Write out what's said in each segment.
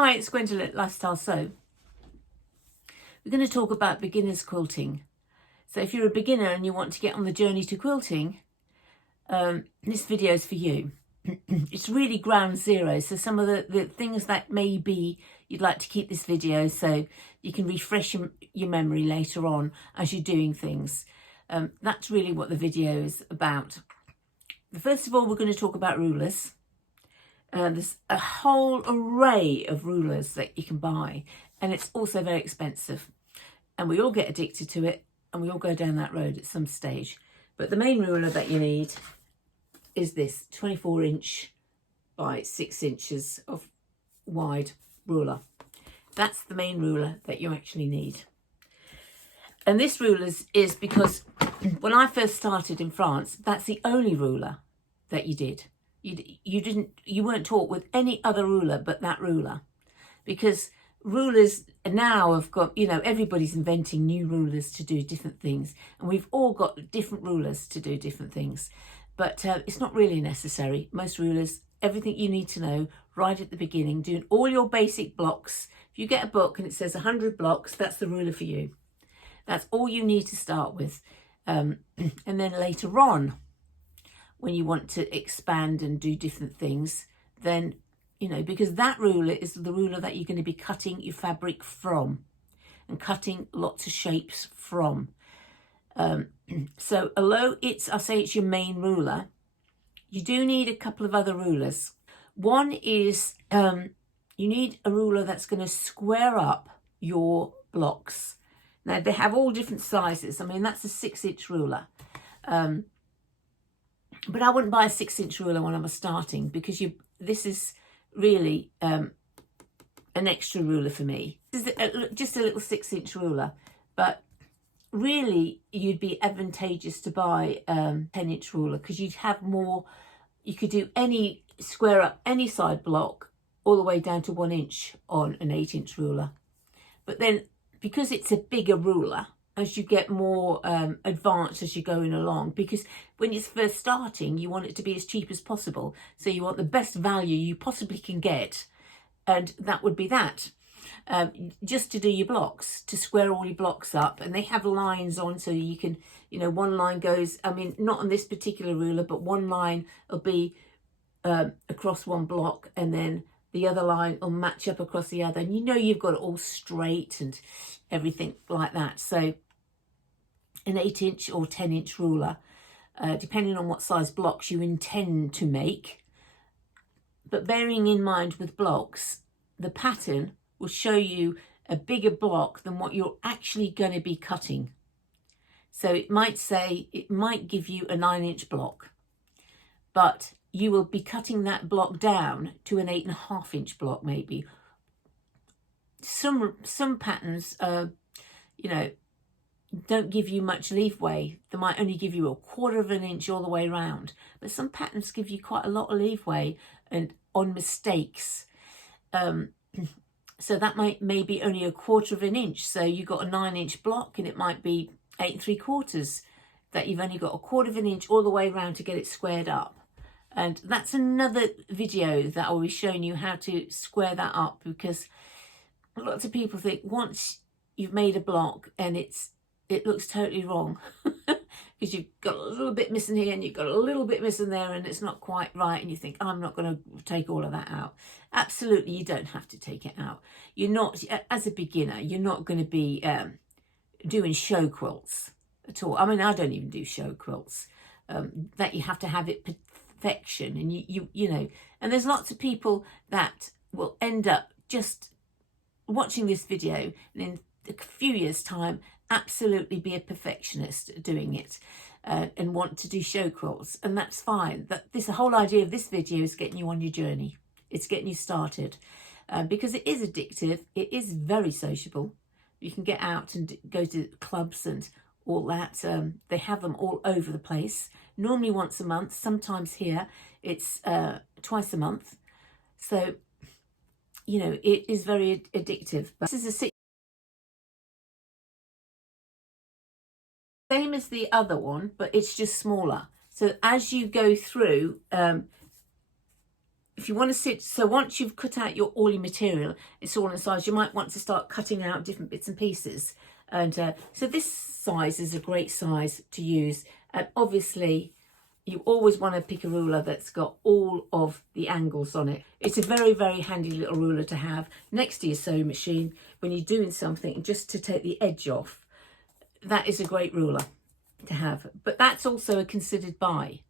Hi, it's Gwendolyn at Lifestyle Sew. We're going to talk about beginner's quilting. So if you're a beginner and you want to get on the journey to quilting, this video is for you. It's really ground zero. So some of the things that maybe you'd like to keep this video so you can refresh your memory later on as you're doing things. That's really what the video is about. First of all, we're going to talk about rulers. There's a whole array of rulers that you can buy, and it's also very expensive, and we all get addicted to it, and we all go down that road at some stage. But the main ruler that you need is this 24-inch by 6 inches of wide ruler. That's the main ruler that you actually need. And this ruler is because when I first started in France, that's the only ruler that you did. You weren't taught with any other ruler but that ruler, because rulers now have got, everybody's inventing new rulers to do different things, and we've all got different rulers to do different things, but it's not really necessary. Most rulers, everything you need to know right at the beginning, doing all your basic blocks. If you get a book and it says 100 blocks, that's the ruler for you. That's all you need to start with. And then later on, when you want to expand and do different things, then, because that ruler is the ruler that you're going to be cutting your fabric from and cutting lots of shapes from. So although I'll say it's your main ruler, you do need a couple of other rulers. One is you need a ruler that's going to square up your blocks. Now, they have all different sizes. I mean, that's a 6-inch ruler. But I wouldn't buy a 6-inch ruler when I was starting, because this is really an extra ruler for me. This is just a little 6-inch ruler, but really you'd be advantageous to buy a 10-inch ruler, because you'd have more. You could do square up any side block all the way down to 1 inch on an 8-inch ruler. But then, because it's a bigger ruler, as you get more advanced as you're going along, because when you're first starting, you want it to be as cheap as possible. So you want the best value you possibly can get, and that would be that. Just to do your blocks, to square all your blocks up, and they have lines on, so you can, one line goes, not on this particular ruler, but one line will be across one block, and then the other line will match up across the other, and you've got it all straight and everything like that. So an 8-inch or 10-inch ruler, depending on what size blocks you intend to make. But bearing in mind with blocks, the pattern will show you a bigger block than what you're actually going to be cutting. So it might give you a 9-inch block, but you will be cutting that block down to an 8.5-inch block maybe. Some patterns, don't give you much leeway. They might only give you 1/4 of an inch all the way around, but some patterns give you quite a lot of leeway and on mistakes. So that maybe only 1/4 of an inch. So you've got a 9-inch block, and it might be 8 3/4 that you've only got 1/4 of an inch all the way around to get it squared up. And that's another video that I will be showing you how to square that up, because lots of people think once you've made a block and it looks totally wrong because you've got a little bit missing here and you've got a little bit missing there, and it's not quite right, and you think, I'm not going to take all of that out. Absolutely, you don't have to take it out. You're not, as a beginner, you're not going to be doing show quilts at all. I don't even do show quilts. That you have to have it perfection, and you and there's lots of people that will end up just watching this video and in a few years' time absolutely be a perfectionist doing it and want to do show quilts, and that's fine. The whole idea of this video is getting you on your journey. It's getting you started, because it is addictive. It is very sociable. You can get out and go to clubs and all that. They have them all over the place, normally once a month. Sometimes here it's twice a month. So it is very addictive. But this is same as the other one, but it's just smaller. So as you go through, if you want to sit, so once you've cut out all your material, it's all in size, you might want to start cutting out different bits and pieces. And so this size is a great size to use. And obviously, you always want to pick a ruler that's got all of the angles on it. It's a very, very handy little ruler to have next to your sewing machine when you're doing something, just to take the edge off. That is a great ruler to have. But that's also a considered buy.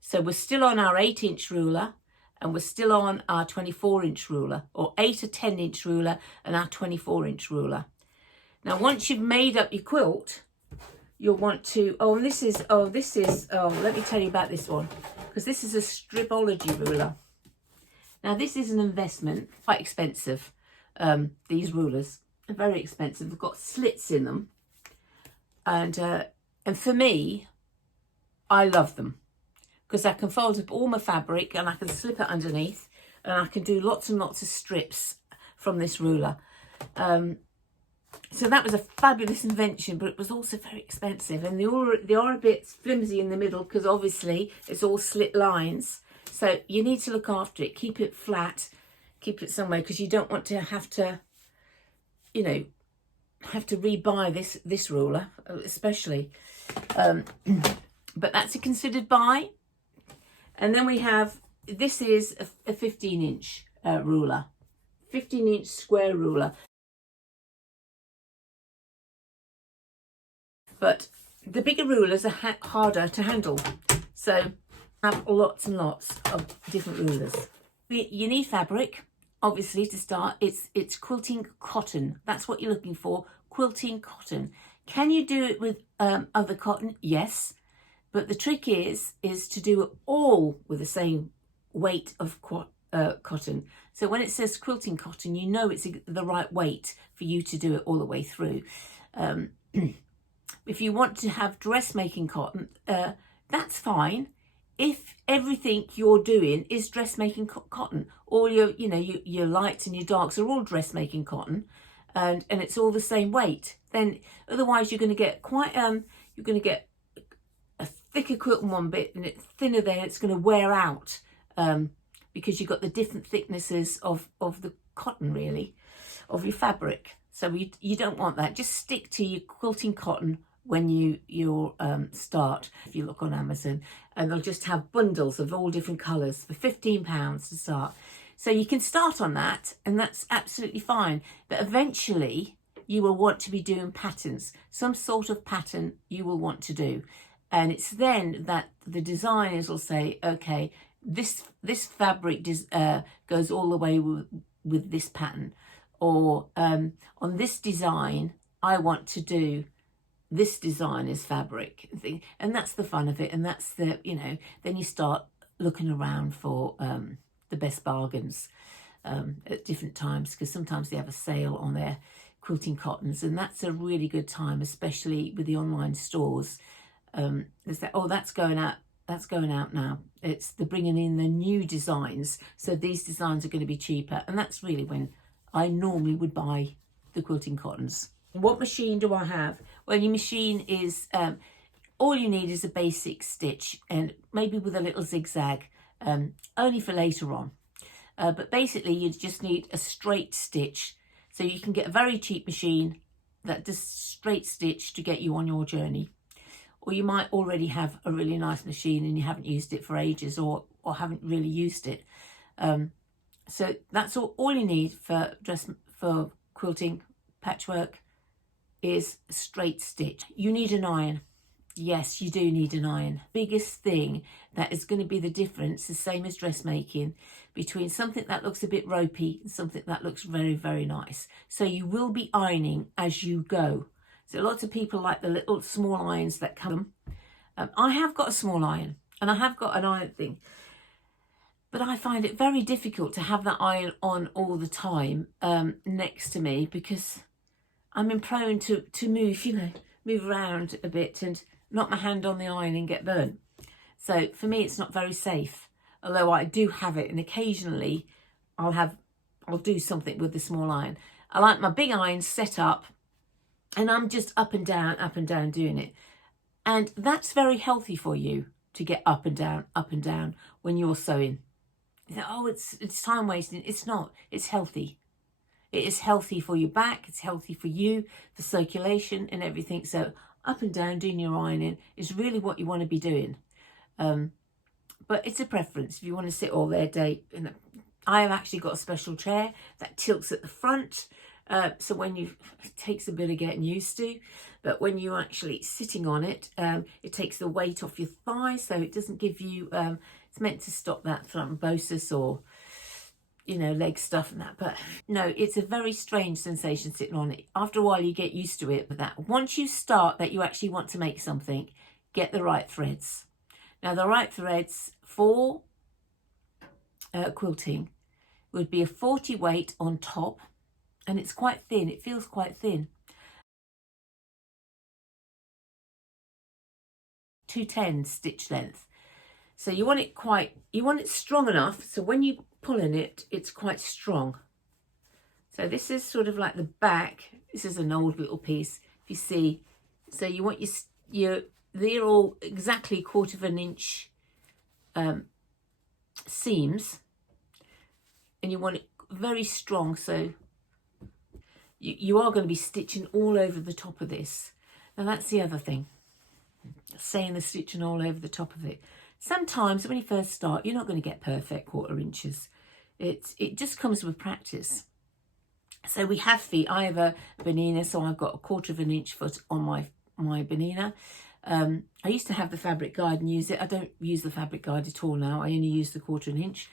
So we're still on our 8-inch ruler, and we're still on our 24-inch ruler, or 8 or 10-inch ruler and our 24-inch ruler. Now, once you've made up your quilt, you'll want to, let me tell you about this one, because this is a Stripology ruler. Now, this is an investment, quite expensive. These rulers are very expensive. They've got slits in them. And for me, I love them, because I can fold up all my fabric and I can slip it underneath, and I can do lots and lots of strips from this ruler. So that was a fabulous invention, but it was also very expensive, and they are a bit flimsy in the middle, because obviously it's all slit lines. So you need to look after it, keep it flat, keep it somewhere, because you don't want to have to, rebuy this ruler, especially. But that's a considered buy. And then we have, this is a 15-inch ruler, 15-inch square ruler. But the bigger rulers are harder to handle. So I have lots and lots of different rulers. You need fabric, obviously, to start. It's quilting cotton. That's what you're looking for, quilting cotton. Can you do it with other cotton? Yes. But the trick is to do it all with the same weight of cotton. So when it says quilting cotton, you know it's the right weight for you to do it all the way through. If you want to have dressmaking cotton, that's fine. If everything you're doing is dressmaking cotton, all your lights and your darks are all dressmaking cotton, and it's all the same weight, then otherwise you're going to get a thicker quilt in one bit and it's thinner there. It's going to wear out because you've got the different thicknesses of the cotton, really, of your fabric. So you don't want that. Just stick to your quilting cotton when you start. If you look on Amazon, and they'll just have bundles of all different colours for £15 to start. So you can start on that, and that's absolutely fine. But eventually you will want to be doing patterns, some sort of pattern you will want to do. And it's then that the designers will say, okay, this fabric goes all the way with this pattern. Or on this design, I want to do this designer's fabric thing. And that's the fun of it. And that's the, then you start looking around for the best bargains at different times, because sometimes they have a sale on their quilting cottons. And that's a really good time, especially with the online stores. They say, oh, that's going out now. They're bringing in the new designs. So these designs are going to be cheaper. And that's really when I normally would buy the quilting cottons. What machine do I have? Well, your machine is, all you need is a basic stitch, and maybe with a little zigzag, only for later on. But basically you just need a straight stitch. So you can get a very cheap machine that does straight stitch to get you on your journey. Or you might already have a really nice machine and you haven't used it for ages, or haven't really used it. So that's all you need for quilting, patchwork, is straight stitch. You need an iron. Yes, you do need an iron. Biggest thing that is going to be the difference, the same as dressmaking, between something that looks a bit ropey and something that looks very, very nice. So you will be ironing as you go. So lots of people like the little small irons that come. I have got a small iron, and I have got an iron thing, but I find it very difficult to have that iron on all the time next to me, because I'm prone to move around a bit and knock my hand on the iron and get burnt. So for me, it's not very safe, although I do have it, and occasionally I'll do something with the small iron. I like my big iron set up, and I'm just up and down doing it. And that's very healthy for you, to get up and down when you're sewing. You think, oh, it's time wasting. It's not. It's healthy. It is healthy for your back. It's healthy for you, for circulation and everything. So up and down doing your ironing is really what you want to be doing. But it's a preference. If you want to sit all day, I have actually got a special chair that tilts at the front. So when it takes a bit of getting used to, but when you're actually sitting on it, it takes the weight off your thighs. So it doesn't give you, it's meant to stop that thrombosis or, you know, leg stuff and that. But no, it's a very strange sensation sitting on it. After a while, you get used to it. But that once you start that you actually want to make something, get the right threads. Now, the right threads for quilting would be a 40 weight on top, and it's quite thin. It feels quite thin. 210 stitch length. So you want it strong enough so when you pull in it, it's quite strong. So this is sort of like the back. This is an old little piece, if you see. So you want they're all exactly 1/4 inch seams, and you want it very strong. So you are going to be stitching all over the top of this. Now that's the other thing, saying the stitching all over the top of it. Sometimes when you first start, you're not going to get perfect 1/4 inches. It just comes with practice. So we have feet. I have a Bernina, so I've got a 1/4 inch foot on my Bernina. I used to have the fabric guide and use it. I don't use the fabric guide at all now. I only use the 1/4 inch.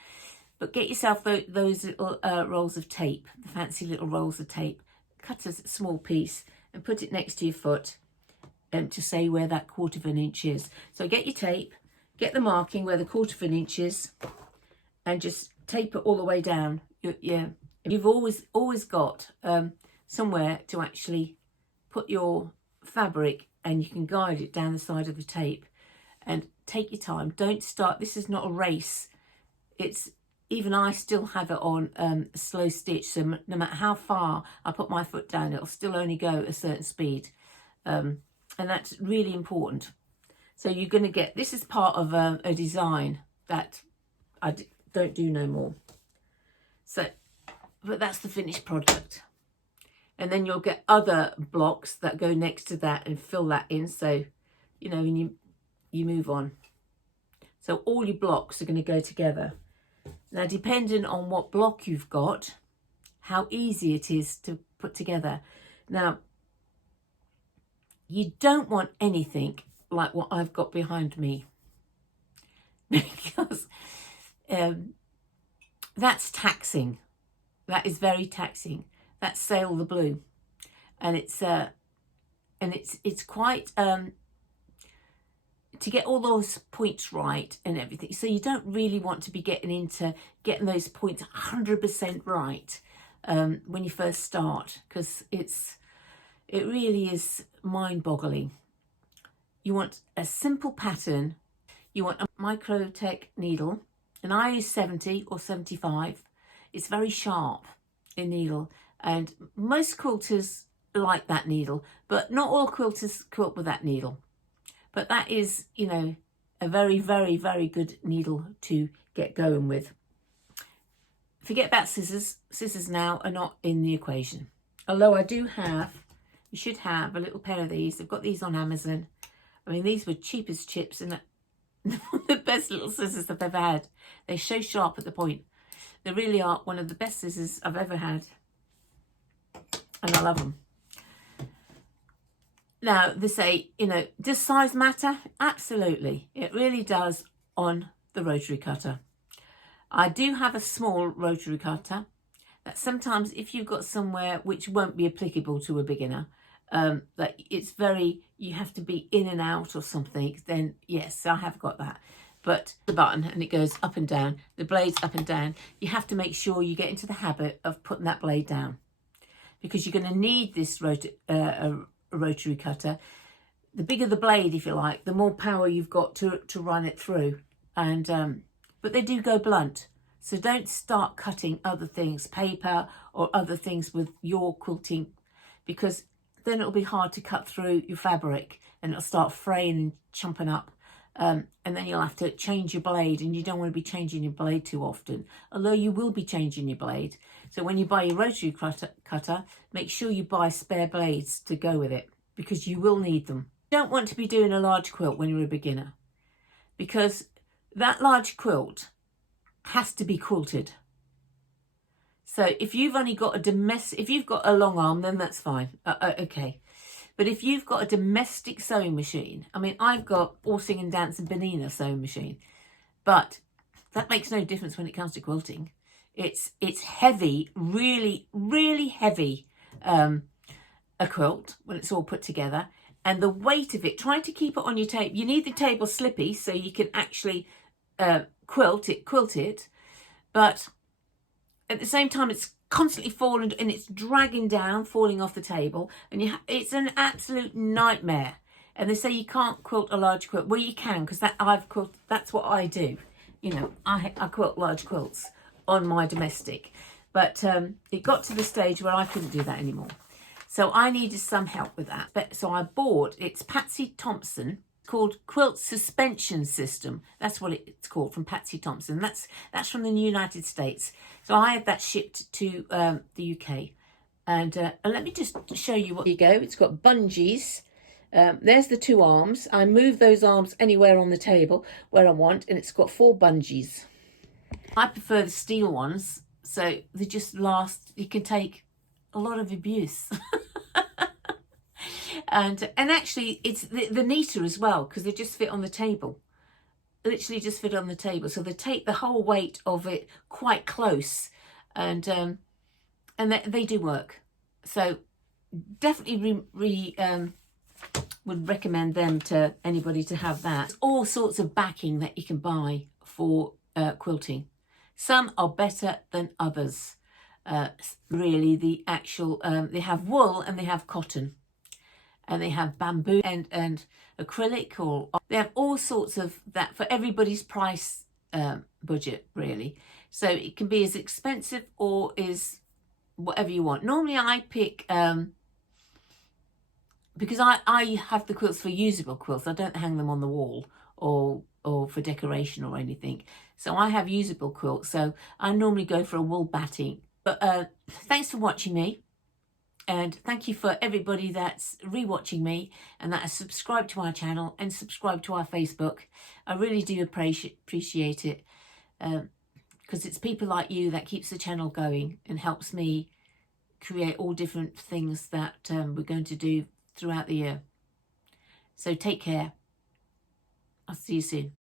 But get yourself those little rolls of tape, the fancy little rolls of tape. Cut a small piece and put it next to your foot to say where that 1/4 inch is. So get your tape, get the marking where the 1/4 inch is, and just tape it all the way down. Yeah, you've always got somewhere to actually put your fabric, and you can guide it down the side of the tape. And take your time. Don't start. This is not a race. Even I still have it on a slow stitch. So no matter how far I put my foot down, it'll still only go a certain speed. And that's really important. So you're going to get, this is part of a design that I don't do no more. So, but that's the finished product. And then you'll get other blocks that go next to that and fill that in. So, you know, and you move on. So all your blocks are going to go together. Now, depending on what block you've got, how easy it is to put together. Now, you don't want anything like what I've got behind me, because that's taxing. That is very taxing. That's Sail the Blue, and it's quite to get all those points right and everything. So you don't really want to be getting those points 100% right when you first start, because it really is mind-boggling. You want a simple pattern. You want a Microtech needle, and I use 70 or 75. It's very sharp in needle, and most quilters like that needle, but not all quilters quilt with that needle. But that is, you know, a very, very, very good needle to get going with. Forget about scissors. Scissors now are not in the equation. Although I do have, you should have a little pair of these. I've got these on Amazon. I mean, these were cheap as chips, and the best little scissors I've ever had. They're so sharp at the point. They really are one of the best scissors I've ever had. And I love them. Now, they say, you know, does size matter? Absolutely. It really does on the rotary cutter. I do have a small rotary cutter that sometimes if you've got somewhere which won't be applicable to a beginner, that it's you have to be in and out or something, then yes, I have got that. But the button, and it goes up and down, the blade's up and down. You have to make sure you get into the habit of putting that blade down, because you're going to need this rotary cutter. The bigger the blade, if you like, the more power you've got to run it through. And but they do go blunt, so don't start cutting other things, paper or other things with your quilting, because then it'll be hard to cut through your fabric and it'll start fraying and chumping up. and then you'll have to change your blade, and you don't want to be changing your blade too often, although you will be changing your blade. So when you buy your rotary cutter, make sure you buy spare blades to go with it, because you will need them. You don't want to be doing a large quilt when you're a beginner, because that large quilt has to be quilted. So if you've only got if you've got a long arm, then that's fine. Okay. But if you've got a domestic sewing machine, I mean, I've got All Sing and Dance and Benina sewing machine, but that makes no difference when it comes to quilting. It's heavy, really, really heavy, a quilt when it's all put together. And the weight of it, trying to keep it on your table. You need the table slippy so you can actually quilt it. But at the same time, it's constantly falling and it's dragging down, falling off the table, and it's an absolute nightmare. And they say you can't quilt a large quilt. Well, you can, because that's what I do. You know, I quilt large quilts on my domestic, but it got to the stage where I couldn't do that anymore. So I needed some help with that. So I bought, it's Patsy Thompson, called Quilt Suspension System. That's what it's called, from Patsy Thompson. That's from the United States. So I had that shipped to the UK. And let me just show you what you go. It's got bungees. There's the two arms. I move those arms anywhere on the table where I want, and it's got 4 bungees. I prefer the steel ones, so they just last. You can take a lot of abuse. And actually it's the neater as well, because they just fit on the table. Literally just fit on the table, so they take the whole weight of it quite close, and they do work. So definitely would recommend them to anybody to have that. All sorts of backing that you can buy for quilting. Some are better than others. Really, the actual they have wool and they have cotton, and they have bamboo and acrylic, or they have all sorts of that for everybody's price budget, really. So it can be as expensive or is whatever you want. Normally I pick because I have the quilts for usable quilts. I don't hang them on the wall or for decoration or anything. So I have usable quilts. So I normally go for a wool batting. But thanks for watching me. And thank you for everybody that's rewatching me and that has subscribed to our channel and subscribed to our Facebook. I really do appreciate it, because it's people like you that keeps the channel going and helps me create all different things that we're going to do throughout the year. So take care. I'll see you soon.